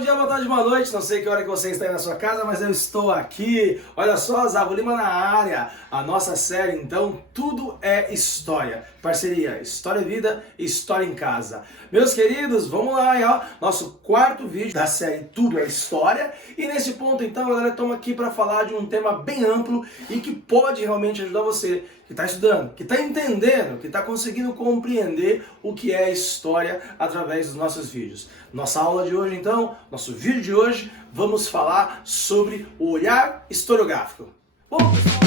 bom dia, boa tarde, boa noite. Não sei que hora que você está aí na sua casa, mas eu estou aqui. Olha só, Zago Lima na área. A nossa série, então, Tudo é História. Parceria História e Vida, História em Casa. Meus queridos, vamos lá, ó. Nosso quarto vídeo da série Tudo é História. E nesse ponto, então, galera, estamos aqui para falar de um tema bem amplo e que pode realmente ajudar você que está estudando, que está entendendo, que está conseguindo compreender o que é história através dos nossos vídeos. Nossa aula de hoje, então, nosso vídeo de hoje, vamos falar sobre o olhar historiográfico. Bom, pessoal...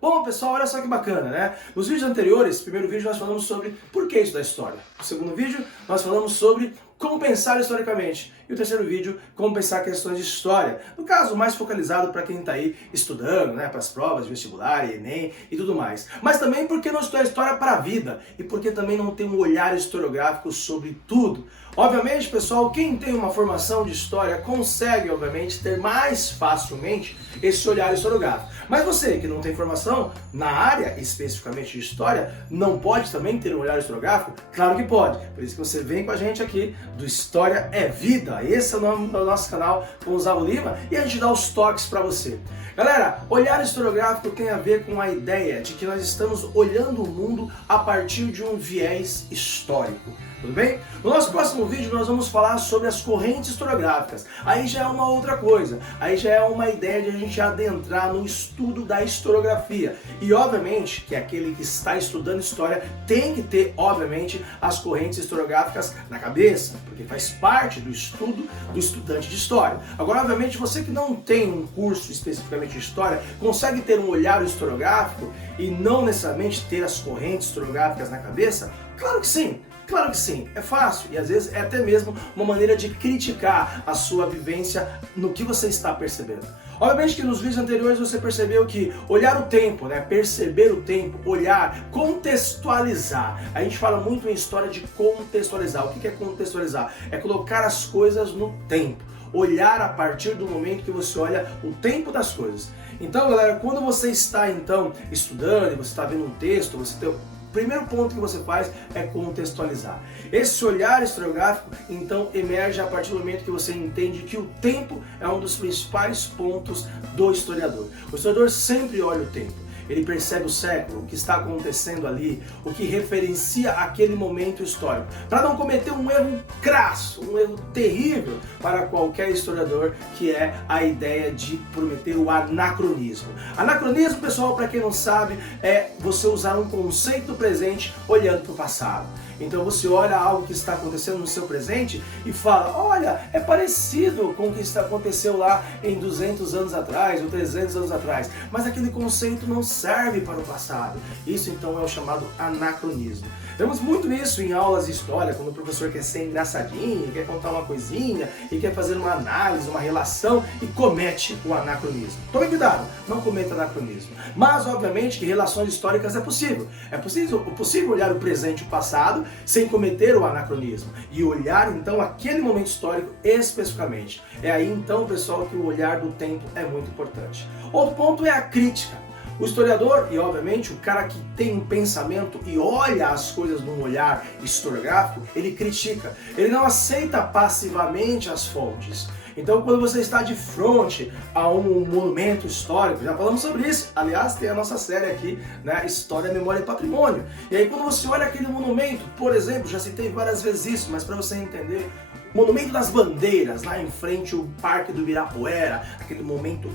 Bom, pessoal, olha só que bacana, né? Nos vídeos anteriores, primeiro vídeo nós falamos sobre por que estudar história. No segundo vídeo, nós falamos sobre como pensar historicamente. E o terceiro vídeo, como pensar questões de história. No caso, mais focalizado para quem está aí estudando, né? Para as provas de vestibular, Enem e tudo mais. Mas também porque não estudar história para a vida. E porque também não tem um olhar historiográfico sobre tudo. Obviamente, pessoal, quem tem uma formação de história consegue, obviamente, ter mais facilmente esse olhar historiográfico. Mas você que não tem formação na área, especificamente de história, não pode também ter um olhar historiográfico? Claro que pode. Por isso que você vem com a gente aqui do História é Vida. Esse é o nome do nosso canal com o Zago Lima e a gente dá os toques para você. Galera, olhar historiográfico tem a ver com a ideia de que nós estamos olhando o mundo a partir de um viés histórico. Tudo bem? No nosso próximo vídeo nós vamos falar sobre as correntes historiográficas. Aí já é uma outra coisa. Aí já é uma ideia de a gente adentrar no estudo da historiografia. E obviamente que aquele que está estudando história tem que ter, obviamente, as correntes historiográficas na cabeça, porque faz parte do estudo do estudante de história. Agora, obviamente, você que não tem um curso especificamente de história, consegue ter um olhar historiográfico e não necessariamente ter as correntes historiográficas na cabeça? Claro que sim! Claro que sim, é fácil e às vezes é até mesmo uma maneira de criticar a sua vivência no que você está percebendo. Obviamente que nos vídeos anteriores você percebeu que olhar o tempo, né, perceber o tempo, olhar, contextualizar. A gente fala muito em história de contextualizar. O que é contextualizar? É colocar as coisas no tempo. Olhar a partir do momento que você olha o tempo das coisas. Então, galera, quando você está então estudando e você está vendo um texto, você tem... O primeiro ponto que você faz é contextualizar. Esse olhar historiográfico, então, emerge a partir do momento que você entende que o tempo é um dos principais pontos do historiador. O historiador sempre olha o tempo. Ele percebe o século, o que está acontecendo ali, o que referencia aquele momento histórico, para não cometer um erro crasso, um erro terrível para qualquer historiador, que é a ideia de prometer o anacronismo. Anacronismo, pessoal, para quem não sabe, é você usar um conceito presente olhando para o passado. Então você olha algo que está acontecendo no seu presente e fala, olha, é parecido com o que aconteceu lá em 200 anos atrás ou 300 anos atrás, mas aquele conceito não serve para o passado. Isso então é o chamado anacronismo. Vemos muito isso em aulas de história, quando o professor quer ser engraçadinho, quer contar uma coisinha e quer fazer uma análise, uma relação e comete o anacronismo. Tome cuidado, não cometa anacronismo. Mas obviamente que relações históricas é possível. É possível olhar o presente e o passado sem cometer o anacronismo e olhar então aquele momento histórico especificamente. É aí então, pessoal, que o olhar do tempo é muito importante. Outro ponto é a crítica. O historiador e, obviamente, o cara que tem um pensamento e olha as coisas num olhar historiográfico, ele critica. Ele não aceita passivamente as fontes. Então, quando você está de frente a um monumento histórico, já falamos sobre isso, aliás, tem a nossa série aqui, né, História, Memória e Patrimônio. E aí, quando você olha aquele monumento, por exemplo, já citei várias vezes isso, mas para você entender, Monumento das Bandeiras, lá em frente ao Parque do Ibirapuera, aquele monumento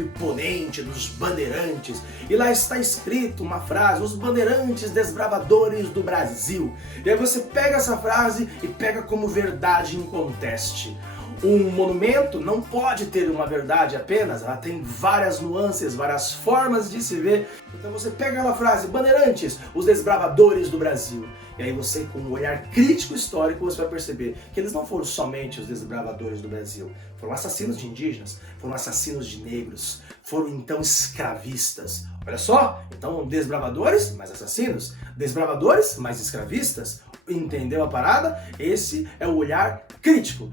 imponente dos bandeirantes, e lá está escrito uma frase, os bandeirantes desbravadores do Brasil. E aí você pega essa frase e pega como verdade inconteste. Um monumento não pode ter uma verdade apenas, ela tem várias nuances, várias formas de se ver. Então você pega aquela frase, bandeirantes, os desbravadores do Brasil. E aí você, com um olhar crítico histórico, você vai perceber que eles não foram somente os desbravadores do Brasil. Foram assassinos de indígenas, foram assassinos de negros, foram então escravistas. Olha só, então desbravadores, mais assassinos, desbravadores, mais escravistas. Entendeu a parada? Esse é o olhar crítico.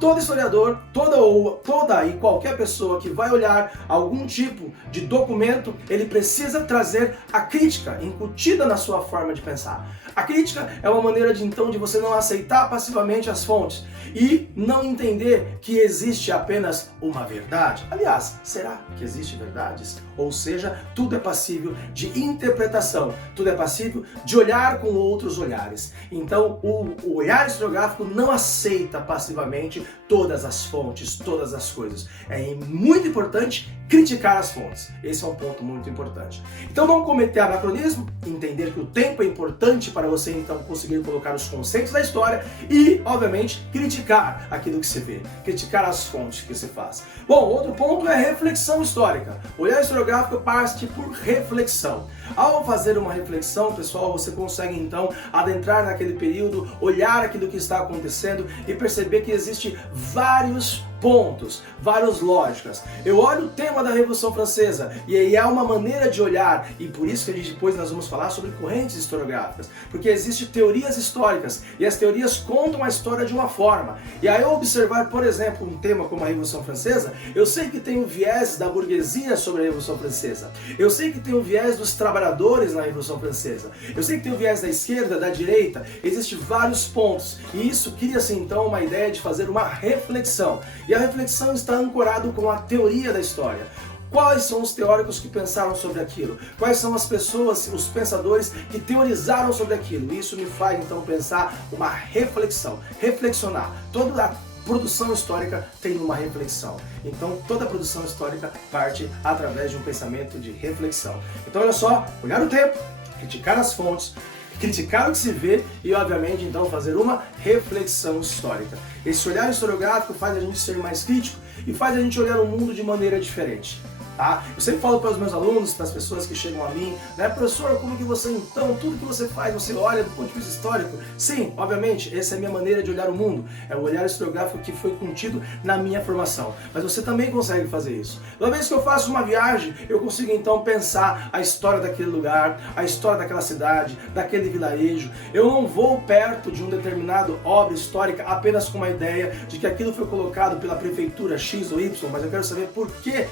Todo historiador, toda e qualquer pessoa que vai olhar algum tipo de documento, ele precisa trazer a crítica incutida na sua forma de pensar. A crítica é uma maneira de você não aceitar passivamente as fontes e não entender que existe apenas uma verdade. Aliás, será que existe verdades? Ou seja, tudo é passível de interpretação, tudo é passível de olhar com outros olhares. Então, o olhar historiográfico não aceita passivamente todas as fontes, todas as coisas. É muito importante criticar as fontes. Esse é um ponto muito importante. Então, não cometer anacronismo, entender que o tempo é importante para você então conseguir colocar os conceitos da história e, obviamente, criticar aquilo que se vê, criticar as fontes que se faz. Bom, outro ponto é reflexão histórica. O olhar historiográfico parte por reflexão. Ao fazer uma reflexão, pessoal, você consegue então adentrar naquele período, olhar aquilo que está acontecendo e perceber que existe vários pontos, várias lógicas. Eu olho o tema da Revolução Francesa e aí há uma maneira de olhar, e por isso que depois nós vamos falar sobre correntes historiográficas, porque existem teorias históricas e as teorias contam a história de uma forma. E aí eu observar, por exemplo, um tema como a Revolução Francesa, eu sei que tem o viés da burguesia sobre a Revolução Francesa, eu sei que tem o viés dos trabalhadores na Revolução Francesa, eu sei que tem o viés da esquerda, da direita, existem vários pontos, e isso cria-se então uma ideia de fazer uma reflexão. E a reflexão está ancorada com a teoria da história. Quais são os teóricos que pensaram sobre aquilo? Quais são as pessoas, os pensadores que teorizaram sobre aquilo? Isso me faz então pensar uma reflexão, reflexionar. Toda a produção histórica tem uma reflexão. Então toda a produção histórica parte através de um pensamento de reflexão. Então olha só, olhar o tempo, criticar as fontes, criticar o que se vê e, obviamente, então fazer uma reflexão histórica. Esse olhar historiográfico faz a gente ser mais crítico e faz a gente olhar o mundo de maneira diferente. Tá? Eu sempre falo para os meus alunos, para as pessoas que chegam a mim, né, professor, como que você então, tudo que você faz, você olha do ponto de vista histórico? Sim, obviamente, essa é a minha maneira de olhar o mundo, é o olhar historiográfico que foi contido na minha formação, mas você também consegue fazer isso. Toda vez que eu faço uma viagem, eu consigo então pensar a história daquele lugar, a história daquela cidade, daquele vilarejo. Eu não vou perto de um determinado obra histórica apenas com uma ideia de que aquilo foi colocado pela prefeitura X ou Y, mas eu quero saber por que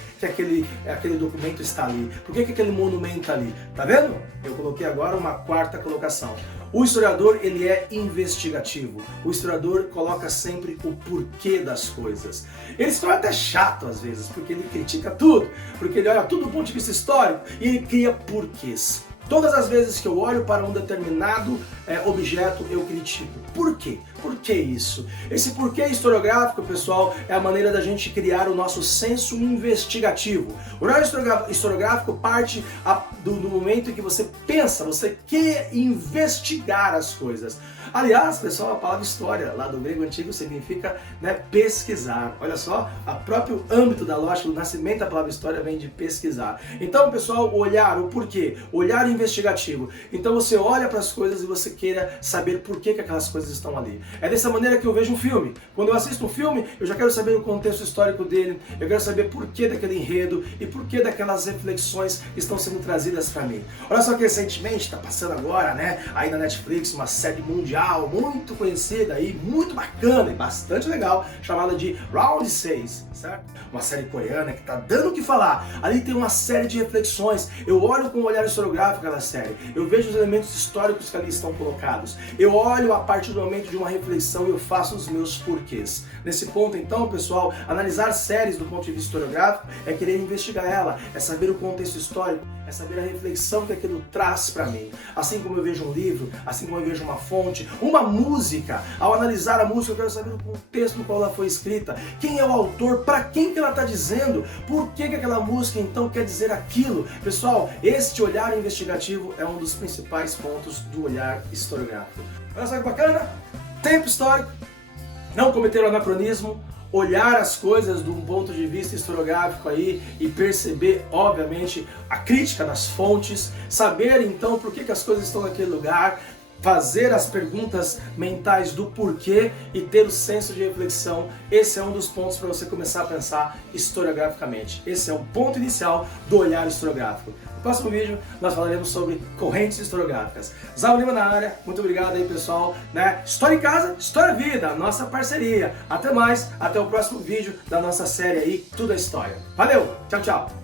aquele documento está ali, por que aquele monumento está ali. Tá vendo? Eu coloquei agora uma quarta colocação. O historiador, ele é investigativo. O historiador coloca sempre o porquê das coisas. Ele se torna até chato às vezes, porque ele critica tudo, porque ele olha tudo do ponto de vista histórico e ele cria porquês. Todas as vezes que eu olho para um determinado objeto, eu critico. Por quê? Por que isso? Esse porquê historiográfico, pessoal, é a maneira da gente criar o nosso senso investigativo. O olhar historiográfico parte do momento em que você pensa, você quer investigar as coisas. Aliás, pessoal, a palavra história, lá do grego antigo, significa pesquisar. Olha só, o próprio âmbito da lógica, do nascimento da palavra história vem de pesquisar. Então, pessoal, olhar, o porquê, olhar investigativo. Então você olha para as coisas e você queira saber por que aquelas coisas estão ali. É dessa maneira que eu vejo um filme. Quando eu assisto um filme, eu já quero saber o contexto histórico dele, eu quero saber por que daquele enredo e por que daquelas reflexões que estão sendo trazidas para mim. Olha só que recentemente está passando agora, né, aí na Netflix, uma série mundial muito conhecida e muito bacana e bastante legal, chamada de Round 6, certo? Uma série coreana que está dando o que falar. Ali tem uma série de reflexões. Eu olho com um olhar historiográfico aquela série. Eu vejo os elementos históricos que ali estão colocados. Eu olho a partir do momento de uma reflexão e eu faço os meus porquês. Nesse ponto, então, pessoal, analisar séries do ponto de vista historiográfico é querer investigar ela, é saber o contexto histórico, é saber a reflexão que aquilo traz para mim. Assim como eu vejo um livro, assim como eu vejo uma fonte, uma música. Ao analisar a música, eu quero saber o contexto no qual ela foi escrita, quem é o autor, para quem que ela está dizendo, por que aquela música então quer dizer aquilo. Pessoal, este olhar investigativo é um dos principais pontos do olhar historiográfico. Olha só que bacana! Tempo histórico, não cometer o anacronismo, olhar as coisas de um ponto de vista historiográfico aí e perceber, obviamente, a crítica das fontes, saber então por que as coisas estão naquele lugar, fazer as perguntas mentais do porquê e ter o senso de reflexão. Esse é um dos pontos para você começar a pensar historiograficamente. Esse é o ponto inicial do olhar historiográfico. No próximo vídeo nós falaremos sobre correntes historiográficas. Zalmo Lima na área, muito obrigado aí pessoal, né? História em Casa, História Vida, nossa parceria. Até mais, até o próximo vídeo da nossa série aí, Tudo é História. Valeu, tchau, tchau!